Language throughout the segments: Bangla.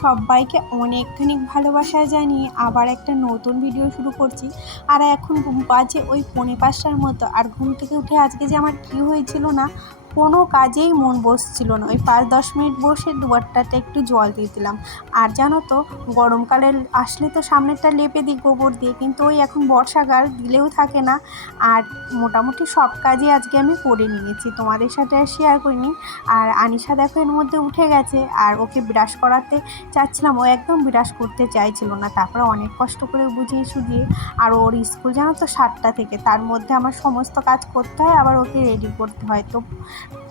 সবাইকে অনেকখানি ভালোবাসা জানিয়ে আবার একটা নতুন ভিডিও শুরু করছি। আর এখন বাজে ওই 4:45টার মতো। আর ঘুম থেকে উঠে আজকে যে আমার কী হয়েছিল না, কোনো কাজেই মন বসছিল না। ওই 5-10 মিনিট বসে দুয়ারটাতে একটু জল দিয়ে দিলাম। আর জানো তো, গরমকালে আসলে তো সামনেরটা লেপে দিই গোবর দিয়ে, কিন্তু ওই এখন বর্ষাকাল, দিলেও থাকে না। আর মোটামুটি সব কাজই আজকে আমি করে নিয়েছি, তোমাদের সাথে আর শেয়ার করিনি। আর আনিশা দেখো এর মধ্যে উঠে গেছে, আর ওকে ব্রাশ করাতে চাচ্ছিলাম, ও একদম ব্রাশ করতে চাইছিল না। তারপরে অনেক কষ্ট করে বুঝিয়ে সুঝিয়ে, আর ওর স্কুল জানো তো 7টা থেকে, তার মধ্যে আমার সমস্ত কাজ করতে হয়, আবার ওকে রেডি করতে হয়, তো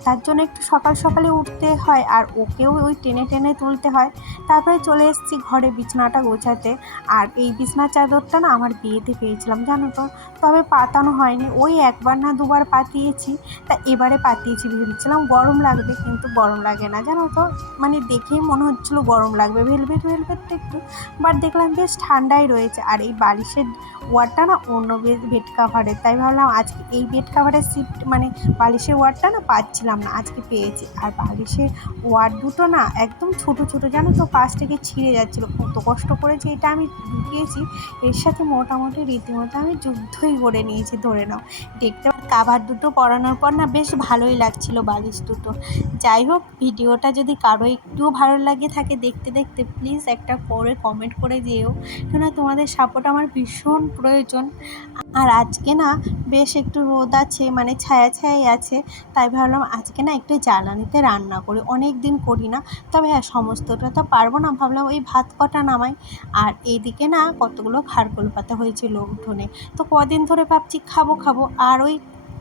তার জন্য একটু সকাল সকালে উঠতে হয়, আর ওকেও ওই টেনে টেনে তুলতে হয়। তারপরে চলে এসেছি ঘরে বিছানাটা গোছাতে। আর এই বিছানার চাদরটা না আমার বিয়েতে পেয়েছিলাম জানো তো, তবে পাতানো হয়নি, ওই একবার না দুবার পাতিয়েছি। তা এবারে পাতিয়েছি, ভেবেছিলাম গরম লাগবে, কিন্তু গরম লাগে না জানো তো, মানে দেখেই মনে হচ্ছিলো গরম লাগবে, ভেলভেট ভেলভেটটা একটু, বাট দেখলাম বেশ ঠান্ডাই রয়েছে। আর এই বালিশের ওয়ারটা না অন্য বেড কাভারের, তাই ভাবলাম আজকে এই বেড কাভারের সিট মানে বালিশের ওয়ারটা না পাচ্ছিলাম না, আজকে পেয়েছি। আর বালিশের ওয়ার দুটো না একদম ছোট ছোট জানো তো, পাশ থেকে ছিঁড়ে যাচ্ছিলো, কত কষ্ট করেছি এটা আমি ঢুকিয়েছি। এর সাথে মোটামুটি রীতিমতো আমি যুদ্ধই করে নিয়েছি ধরে নাও। দেখতে কাভার দুটো পরানোর পর না বেশ ভালোই লাগছিল বালিশ দুটো। যাই হোক, ভিডিওটা যদি কারো একটুও ভালো লাগে থাকে দেখতে দেখতে, প্লিজ একটা করে কমেন্ট করে যেও, কেননা তোমাদের সাপোর্ট আমার ভীষণ প্রয়োজন। আর আজকে না বেশ একটু রোদ আছে, মানে ছায়া ছায়াই আছে, তাই ভাবলাম আজকে না একটু জ্বালানিতে রান্না করি, অনেক দিন করি না। তবে হ্যাঁ, সমস্তটা তো পারবো না, ভাবলাম ওই ভাত কটা নামাই। আর এইদিকে না কতগুলো খারকোল পাতা হয়েছিল উঠোনে, তো কদিন ধরে ভাবছি খাবো খাবো, আর ওই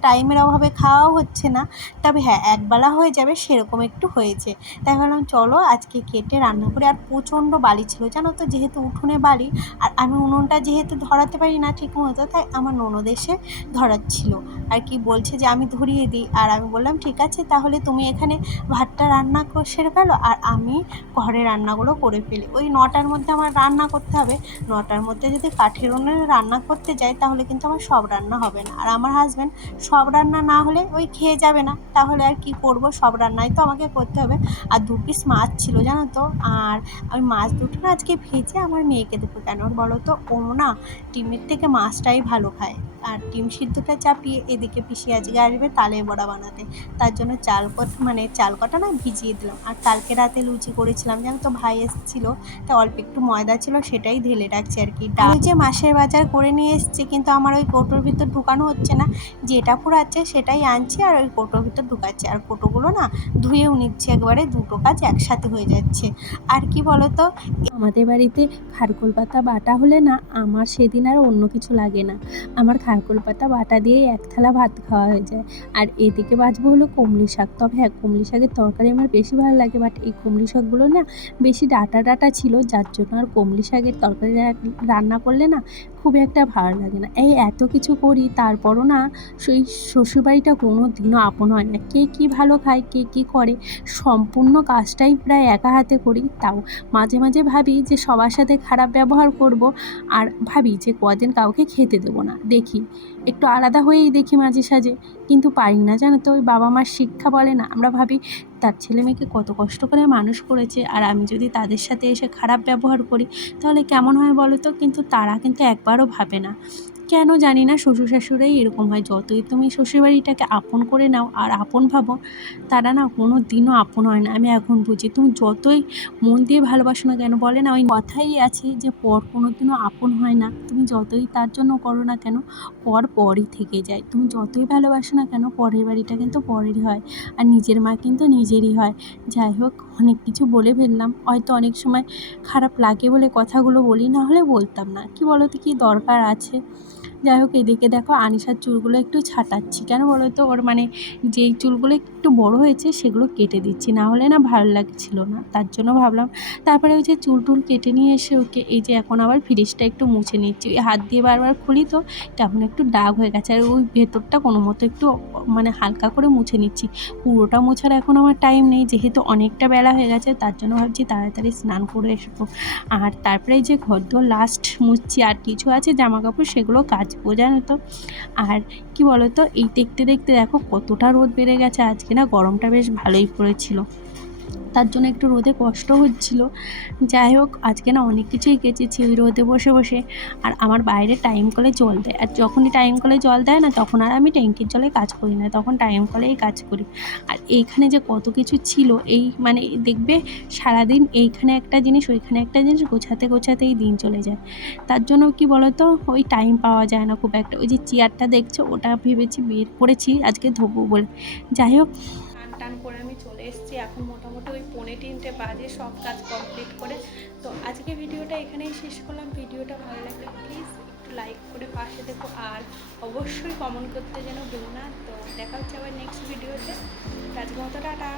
টাইমের অভাবে খাওয়াও হচ্ছে না। তবে হ্যাঁ, একবেলা হয়ে যাবে সেরকম একটু হয়েছে, তাই ভাবলাম চলো আজকে কেটে রান্না করি। আর প্রচণ্ড বালি ছিল জানো তো, যেহেতু উঠোনে বালি, আর আমি উনুনটা যেহেতু ধরাতে পারি না ঠিক মতো, তাই আমার ননদ এসে ধরাচ্ছিল, আর কি বলছে যে আমি ধরিয়ে দিই। আর আমি বললাম ঠিক আছে, তাহলে তুমি এখানে ভাতটা রান্না সেরে ফেলো, আর আমি ঘরে রান্নাগুলো করে ফেলি। ওই 9টার মধ্যে আমার রান্না করতে হবে। 9টার মধ্যে যদি কাঠের উনুনে রান্না করতে যাই, তাহলে কিন্তু আমার সব রান্না হবে না। আর আমার হাজব্যান্ড সব রান্না না হলে ওই খেয়ে যাবে না, তাহলে আর কি করব, সব রান্নাই তো আমাকে করতে হবে। আর 2 পিস মাছ ছিল জানো তো, আর আমি মাছ দুটো না আজকে ভেজে আমার মেয়েকে দেবো, কেন বলো তো, ও না ডিমের থেকে মাছটাই ভালো খায়। আর ডিম সিদ্ধটা চাপিয়ে এদিকে পিসি আজকে আসবে তালের বড়া বানাতে, তার জন্য চাল কটা না ভিজিয়ে দিলাম। আর কালকে রাতে লুচি করেছিলাম জানো তো, ভাই এসেছিলো, তা অল্প একটু ময়দা ছিল, সেটাই ঢেলে রাখছি আর কি। ওই যে মাসের বাজার করে নিয়ে এসেছি, কিন্তু আমার ওই কৌটোর ভিতর ঢুকানো হচ্ছে না, যেটা ফুরাচ্ছে সেটাই আনছি আর ওই কৌটোর ভিতর ঢুকাচ্ছি। আর কৌটোগুলো না ধুয়েও নিচ্ছি, একবারে দুটো কাজ একসাথে হয়ে যাচ্ছে। আর কি বলো তো, আমাদের বাড়িতে খারকোল পাতা বাটা হলে না আমার সেদিন আর অন্য কিছু লাগে না, আমার খারকোল পাতা বাটা দিয়েই এক থালা ভাত খাওয়া হয়ে যায়। আর এদিকে বাজবো হলো কুমড়ি শাক, তবে হ্যাঁ, কুমড়ি শাকের তরকারি আমার বেশি ভালো লাগে, বাট এই কুমড়ি শাকগুলো না বেশি ডাটা ডাটা ছিল, যার জন্য আর কুমড়ি শাকের তরকারি রান্না করলে না খুব একটা ভালো লাগে না। এই এত কিছু করি, তারপরও না সেই শ্বশুরবাড়িটা কোনো দিনও আপন হয় না। কে কী ভালো খায়, কে কী করে, সম্পূর্ণ কাজটাই প্রায় একা হাতে করি। তাও মাঝে মাঝে ভাবি যে সবার সাথে খারাপ ব্যবহার করব, আর ভাবি যে কদিন কাউকে খেতে দেবো না, দেখি একটু আলাদা হয়েই দেখি মাঝে সাঝে, কিন্তু পারি না জানো তো। ওই বাবা মার শিক্ষা বলে না, আমরা ভাবি তার ছেলে মেয়েকে কত কষ্ট করে মানুষ করেছে, আর আমি যদি তাদের সাথে এসে খারাপ ব্যবহার করি তাহলে কেমন হয় বলো তো। কিন্তু তারা কিন্তু একবারও ভাবে না, কেন জানি না, শ্বশুর শাশুড়াই এরকম হয়। যতই তুমি শ্বশুরবাড়িটাকে আপন করে নাও আর আপন ভাবো, তারা না কোনো দিনও আপন হয় না। আমি এখন বুঝি, তুমি যতই মন দিয়ে ভালোবাসো না কেন, বলে না ওই কথাই আছে যে পর কোনো দিনও আপন হয় না। তুমি যতই তার জন্য করো না কেন, পর পরই থেকে যায়। তুমি যতই ভালোবাসো না কেন, পরের বাড়িটা কিন্তু পরেরই হয়, আর নিজের মা কিন্তু নিজেরই হয়। যাই হোক, অনেক কিছু বলে ফেললাম, হয়তো অনেক সময় খারাপ লাগে বলে কথাগুলো বলি, না হলে বলতাম না, কি বলো তো, কি দরকার আছে। যাই হোক, এদিকে দেখো আনিশার চুলগুলো একটু ছাটাচ্ছি, কেন বলো তো, ওর মানে যেই চুলগুলো একটু বড় হয়েছে সেগুলো কেটে দিচ্ছি, না হলে না ভালো লাগছিল না, তার জন্য ভাবলাম। তারপরে ওই যে চুল টুল কেটে নিয়ে এসে ওকে এই যে এখন আবার ফ্রিজটা একটু মুছে নিচ্ছি, ওই হাত দিয়ে বারবার খুলি তো কেমন একটু দাগ হয়ে গেছে, আর ওই ভেতরটা কোনো মতো একটু মানে হালকা করে মুছে নিচ্ছি। পুরোটা মোছার এখন আমার টাইম নেই, যেহেতু অনেকটা বেলা হয়ে গেছে, তার জন্য ভাবছি তাড়াতাড়ি স্নান করে আসবো। আর তারপরে এই যে ঘরদোর লাস্ট মুছছি, আর কিছু আছে জামা কাপড় সেগুলো কাচবো জানো তো। আর কি বলো তো, এই দেখতে দেখতে দেখো কতটা রোদ বেড়ে গেছে, আজকে না গরমটা বেশ ভালোই পড়েছিল। তার জন্য একটু রোদে কষ্ট হচ্ছিল। যাই হোক, আজকে না অনেক কিছুই কেচেছি ওই রোদে বসে বসে। আর আমার বাইরে টাইম কলে জল দেয়, আর যখনই টাইম কলে জল দেয় না তখন আর আমি ট্যাঙ্কির জলে কাজ করি না, তখন টাইম কলেই কাজ করি। আর এইখানে যে কত কিছু ছিল, এই মানে দেখবে সারাদিন এইখানে একটা জিনিস ওইখানে একটা জিনিস গোছাতে গোছাতেই দিন চলে যায়। তার জন্য কি বলতো, ওই টাইম পাওয়া যায় না খুব একটা। ওই যে চেয়ারটা দেখছো, ওটা ভেবেছি বের করেছি আজকে ধোবো বলে। যাই হোক, টান টান করে আমি চলে এসেছি। এখন মোটামুটি ওই 2:45 বাজে, সব কাজ কমপ্লিট করে। তো আজকে ভিডিওটা এখানেই শেষ করলাম। ভিডিওটা ভালো লাগলে প্লিজ একটু লাইক করে পাশে দেখো, আর অবশ্যই কমেন্ট করতে যেন ভুলো না। তো দেখা হচ্ছে আবার নেক্সট ভিডিওতে। আজকের মতো টাটা।